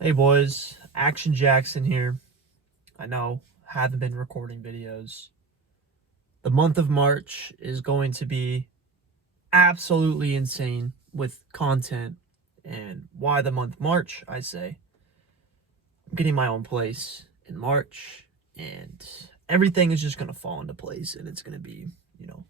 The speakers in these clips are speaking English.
Hey boys, Action Jackson here. I know, haven't been recording videos. The month of March is going to be absolutely insane with content. And why the month March, I say. I'm getting my own place in March, and everything is just going to fall into place, and it's going to be, you know,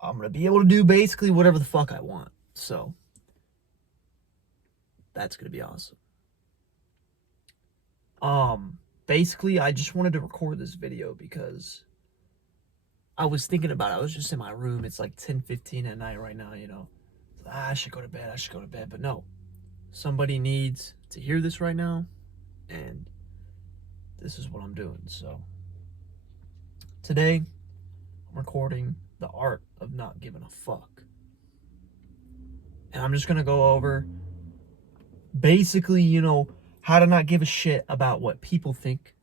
I'm going to be able to do basically whatever the fuck I want. So, that's going to be awesome. Basically, I just wanted to record this video because I was thinking about it. I was just in my room. It's like 10:15 at night right now. I should go to bed. I should go to bed. But no, somebody needs to hear this right now. And this is what I'm doing. So today, I'm recording the art of not giving a fuck. And I'm just going to go over basically, how to not give a shit about what people think.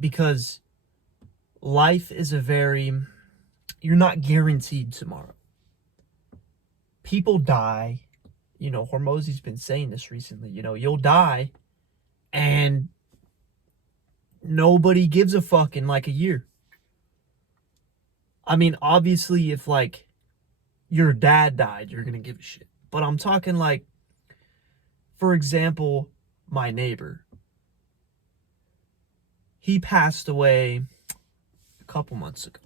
Because life is you're not guaranteed tomorrow. People die. Hormozy's been saying this recently. You'll die and nobody gives a fuck in like a year. I mean, obviously, if like your dad died, you're gonna give a shit. But I'm talking like, for example, my neighbor. He passed away a couple months ago.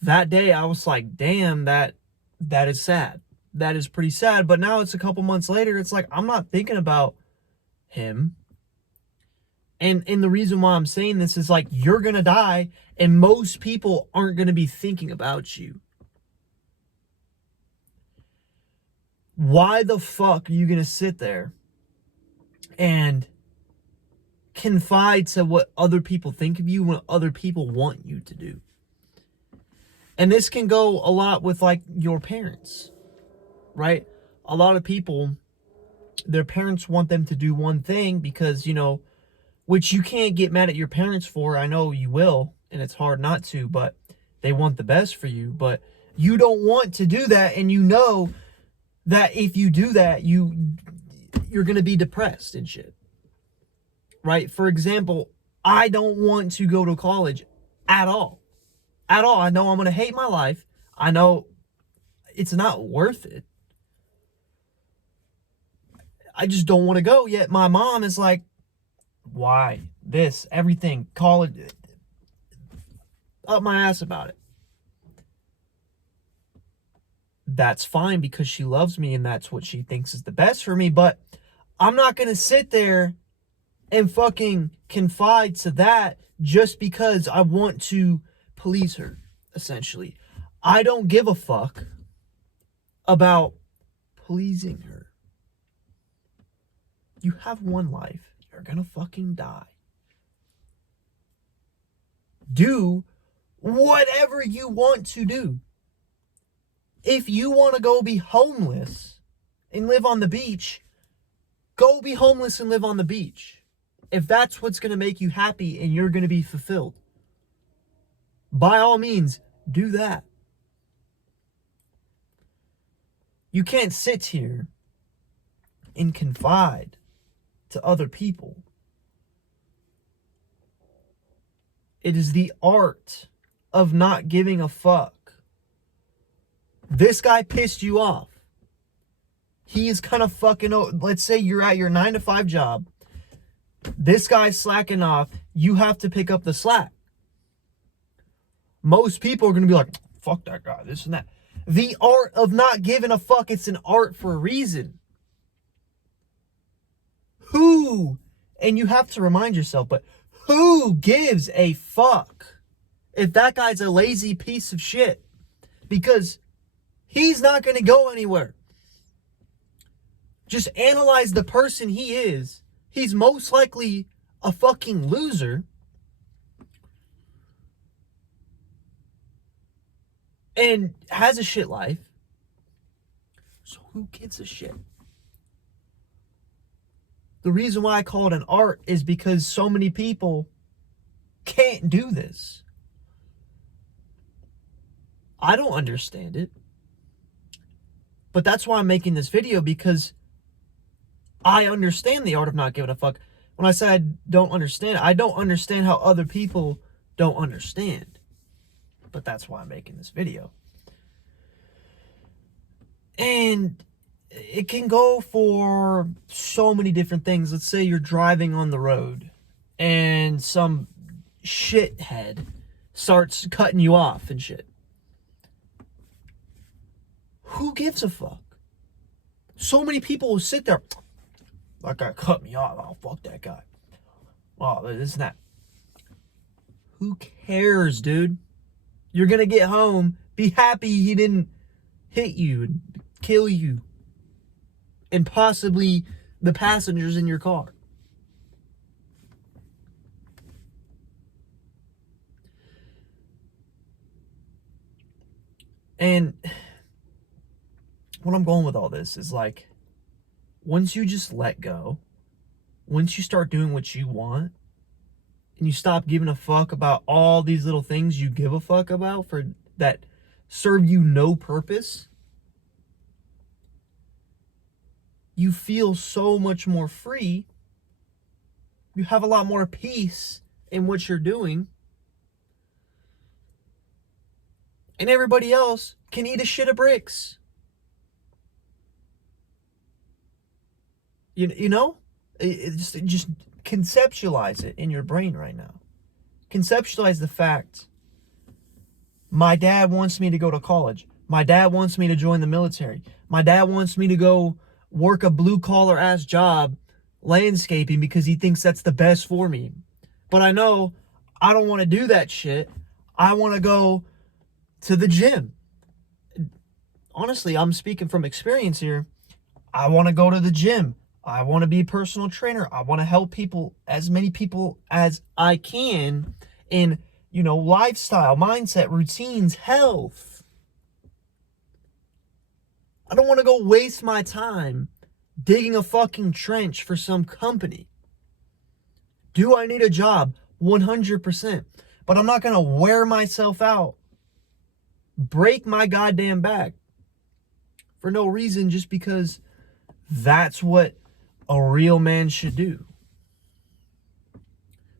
That day, I was like, damn, that is sad. That is pretty sad. But now it's a couple months later. It's like, I'm not thinking about him. And the reason why I'm saying this is like, you're going to die and most people aren't going to be thinking about you. Why the fuck are you going to sit there and confide to what other people think of you, what other people want you to do? And this can go a lot with like your parents, right? A lot of people, their parents want them to do one thing because, which you can't get mad at your parents for. I know you will, and it's hard not to, but they want the best for you. But you don't want to do that, and you know that if you do that, you're going to be depressed and shit. Right? For example, I don't want to go to college at all. At all. I know I'm going to hate my life. I know it's not worth it. I just don't want to go. Yet my mom is like, why? This, everything, college, up my ass about it. That's fine because she loves me and that's what she thinks is the best for me. But I'm not going to sit there and fucking confide to that just because I want to please her, essentially. I don't give a fuck about pleasing her. You have one life. You're going to fucking die. Do whatever you want to do. If you want to go be homeless and live on the beach, go be homeless and live on the beach. If that's what's going to make you happy and you're going to be fulfilled, by all means, do that. You can't sit here and confide to other people. It is the art of not giving a fuck. This guy pissed you off. He is kind of fucking, let's say you're at your 9-to-5 job. This guy's slacking off. You have to pick up the slack. Most people are going to be like, fuck that guy, this and that. The art of not giving a fuck, it's an art for a reason. Who, and you have to remind yourself, but who gives a fuck if that guy's a lazy piece of shit? Because he's not going to go anywhere. Just analyze the person he is. He's most likely a fucking loser. And has a shit life. So who gives a shit? The reason why I call it an art is because so many people can't do this. I don't understand it. But that's why I'm making this video, because I understand the art of not giving a fuck. When I say I don't understand how other people don't understand. But that's why I'm making this video. And it can go for so many different things. Let's say you're driving on the road and some shithead starts cutting you off and shit. Who gives a fuck? So many people will sit there, that guy cut me off. Oh, fuck that guy. Oh, this and that. Who cares, dude? You're gonna get home, be happy he didn't hit you and kill you, and possibly the passengers in your car. And what I'm going with all this is, like, once you just let go, once you start doing what you want, and you stop giving a fuck about all these little things you give a fuck about for that serve you no purpose, you feel so much more free. You have a lot more peace in what you're doing. And everybody else can eat a shit of bricks. You know? Just conceptualize it in your brain right now. Conceptualize the fact, my dad wants me to go to college. My dad wants me to join the military. My dad wants me to go work a blue-collar ass job landscaping because he thinks that's the best for me. But I know I don't want to do that shit. I want to go to the gym. Honestly, I'm speaking from experience here. I want to go to the gym. I want to be a personal trainer. I want to help people, as many people as I can, in, lifestyle, mindset, routines, health. I don't want to go waste my time digging a fucking trench for some company. Do I need a job? 100%. But I'm not going to wear myself out, break my goddamn back for no reason, just because that's what a real man should do.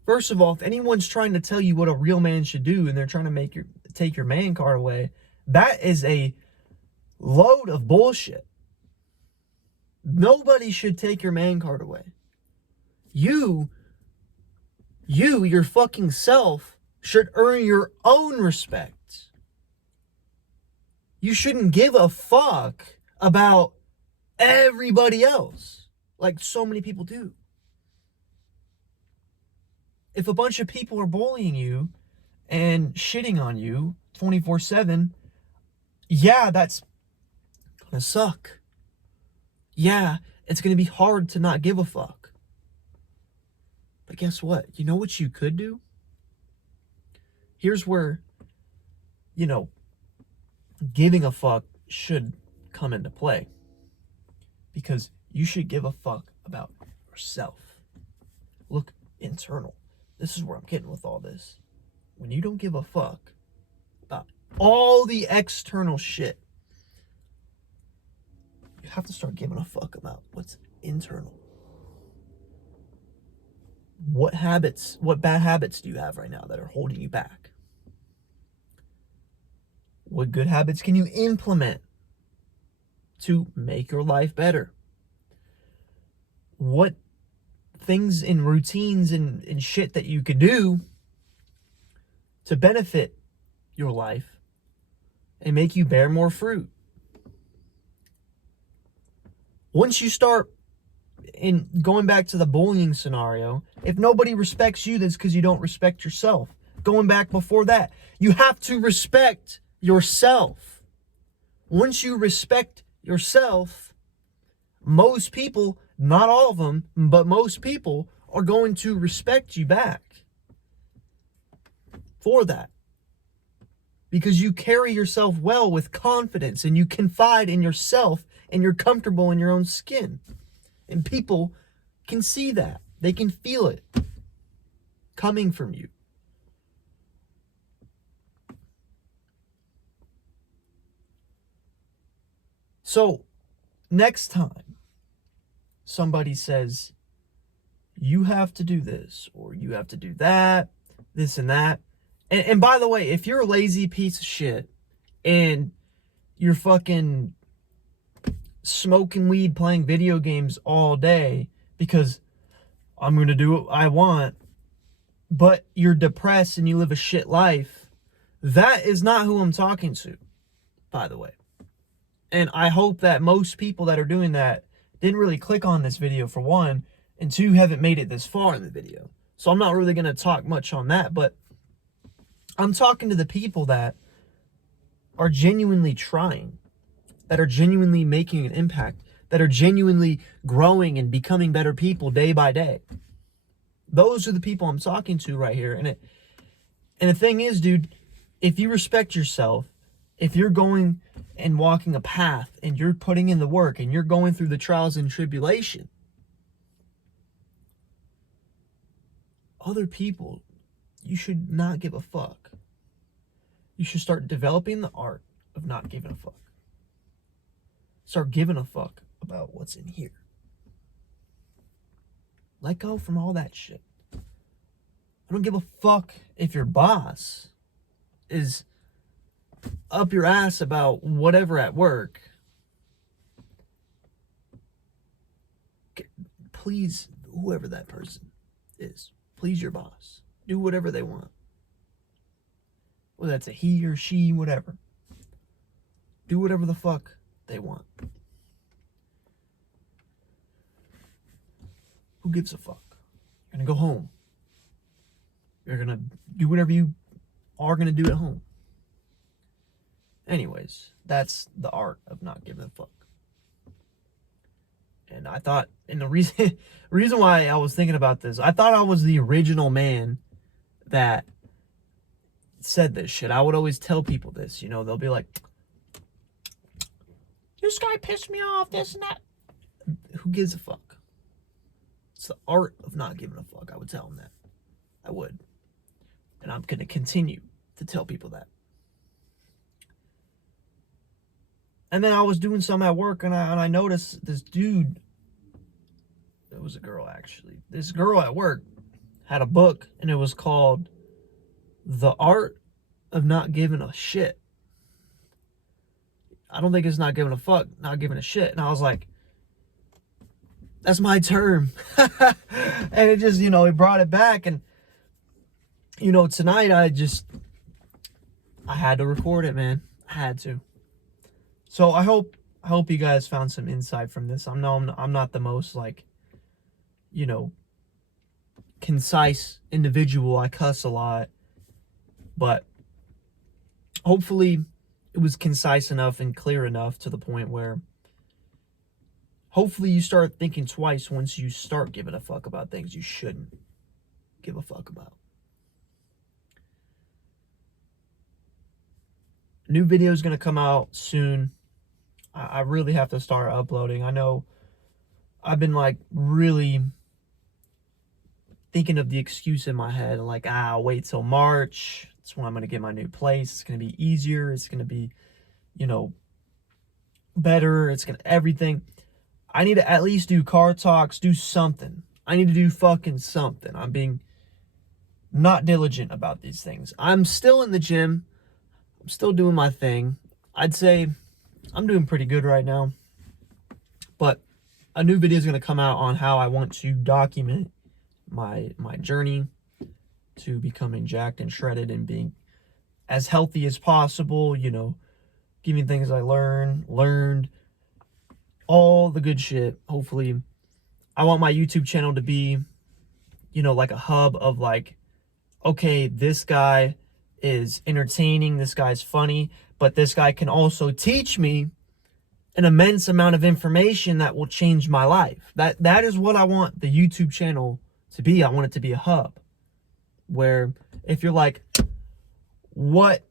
First of all, if anyone's trying to tell you what a real man should do and they're trying to take your man card away, that is a load of bullshit. Nobody should take your man card away. You, your fucking self, should earn your own respect. You shouldn't give a fuck about everybody else like so many people do. If a bunch of people are bullying you and shitting on you 24/7, yeah, that's gonna suck. Yeah, it's gonna be hard to not give a fuck. But guess what? You know what you could do? Here's where, giving a fuck should come into play. Because you should give a fuck about yourself. Look internal. This is where I'm getting with all this. When you don't give a fuck about all the external shit, you have to start giving a fuck about what's internal. What bad habits do you have right now that are holding you back? What good habits can you implement to make your life better? What things and routines and shit that you could do to benefit your life and make you bear more fruit? Once you start, in going back to the bullying scenario, if nobody respects you, that's because you don't respect yourself. Going back before that, you have to respect yourself. Once you respect yourself, most people, not all of them, but most people are going to respect you back for that. Because you carry yourself well with confidence and you confide in yourself and you're comfortable in your own skin. And people can see that. They can feel it coming from you. So next time somebody says, you have to do this, or you have to do that, this and that. And by the way, if you're a lazy piece of shit and you're fucking smoking weed, playing video games all day because I'm going to do what I want, but you're depressed and you live a shit life, that is not who I'm talking to, by the way. And I hope that most people that are doing that didn't really click on this video, for one, and two, haven't made it this far in the video. So I'm not really going to talk much on that, but I'm talking to the people that are genuinely trying, that are genuinely making an impact, that are genuinely growing and becoming better people day by day. Those are the people I'm talking to right here. And the thing is, dude, if you respect yourself, if you're going and walking a path and you're putting in the work and you're going through the trials and tribulation, other people, you should not give a fuck. You should start developing the art of not giving a fuck. Start giving a fuck about what's in here. Let go from all that shit. I don't give a fuck if your boss is up your ass about whatever at work. Please, whoever that person is, please your boss. Do whatever they want. Whether that's a he or she, whatever. Do whatever the fuck they want. Who gives a fuck? You're gonna go home. You're gonna do whatever you are gonna do at home. Anyways, that's the art of not giving a fuck. And I thought, and the reason why I was thinking about this, I thought I was the original man that said this shit. I would always tell people this, you know, they'll be like, this guy pissed me off, this and that. Who gives a fuck? It's the art of not giving a fuck. I would tell them that. I would. And I'm going to continue to tell people that. And then I was doing some at work, and I noticed this dude, it was a girl actually, this girl at work had a book, and it was called The Art of Not Giving a Shit. I don't think it's not giving a fuck, not giving a shit. And I was like, that's my term. And it just, you know, it brought it back. And, you know, tonight I had to record it, man. I had to. So I hope you guys found some insight from this. I'm not the most, like, you know, concise individual. I cuss a lot, but hopefully it was concise enough and clear enough to the point where hopefully you start thinking twice once you start giving a fuck about things you shouldn't give a fuck about. New video is going to come out soon. I really have to start uploading. I know I've been, like, really thinking of the excuse in my head, like, I'll wait till March. That's when I'm going to get my new place. It's going to be easier. It's going to be, you know, better. It's going to everything. I need to at least do car talks, do something. I need to do fucking something. I'm being not diligent about these things. I'm still in the gym. I'm still doing my thing. I'd say I'm doing pretty good right now. But a new video is going to come out on how I want to document my journey to becoming jacked and shredded and being as healthy as possible, you know, giving things I learned, all the good shit. Hopefully, I want my YouTube channel to be, you know, like a hub of, like, okay, this guy is entertaining, this guy's funny, but this guy can also teach me an immense amount of information that will change my life. That is what I want the YouTube channel to be. I want it to be a hub where if you're like, what,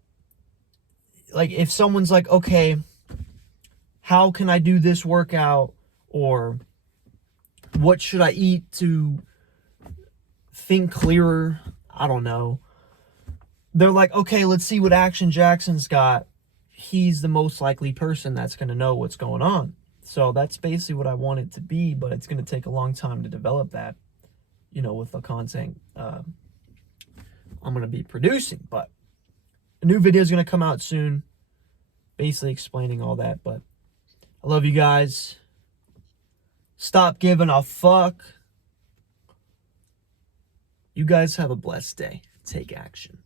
like, if someone's like, okay, how can I do this workout, or what should I eat to think clearer? I don't know. They're like, okay, let's see what Action Jackson's got. he's the most likely person that's going to know what's going on. So that's basically what I want it to be, but it's going to take a long time to develop that, you know, with the content I'm going to be producing. But a new video is going to come out soon, basically explaining all that. But I love you guys. Stop giving a fuck. You guys have a blessed day. Take action.